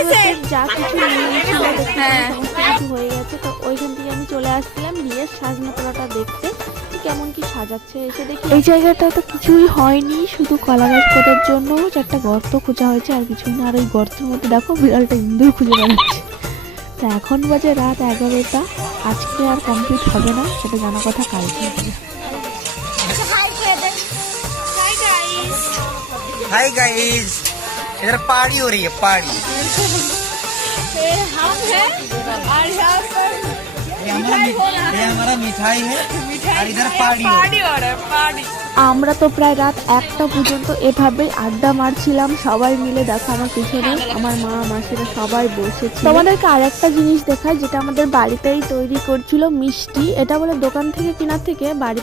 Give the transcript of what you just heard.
আচ্ছা, আচ্ছা, আচ্ছা, হ্যাঁ। হয়ে। গেছে। তো ওইখান থেকে আমি চলে আসছিলাম দিয়ে সাজানো পোড়াটা দেখতে কেমন কি সাজাচ্ছে। এসে দেখি এই জায়গাটা তো কিছুই হয়নি শুধু কলা গাছ পোতার জন্য একটা গর্ত খোঁজা হয়েছে আর কিছুই না আর ওই গর্তের মধ্যে দেখো বিড়ালটা ইন্দুর খুঁজে বেড়াচ্ছে। তো এখন বাজে রাত এগারোটা আজকে আর কমপ্লিট হবে না সেটা জানা কথা কালকে। হবে Hi guys! इधर पार्टी हो रही है पार्टी ये हमारा ये हमारा मिठाई है और इधर पार्टी हो रही है আমরা তো প্রায় রাত একটা পর্যন্ত এভাবে আড্ডা মারছিলাম সবাই মিলে দেখো আমার পিছনে আমার মা মাসিরা সবাই বসেছে তোমাদেরকে আর একটা জিনিস দেখায় যেটা আমাদের বাড়িতেই তৈরি করছিল মিষ্টি এটা বলে দোকান থেকে কেনার থেকে বাড়ি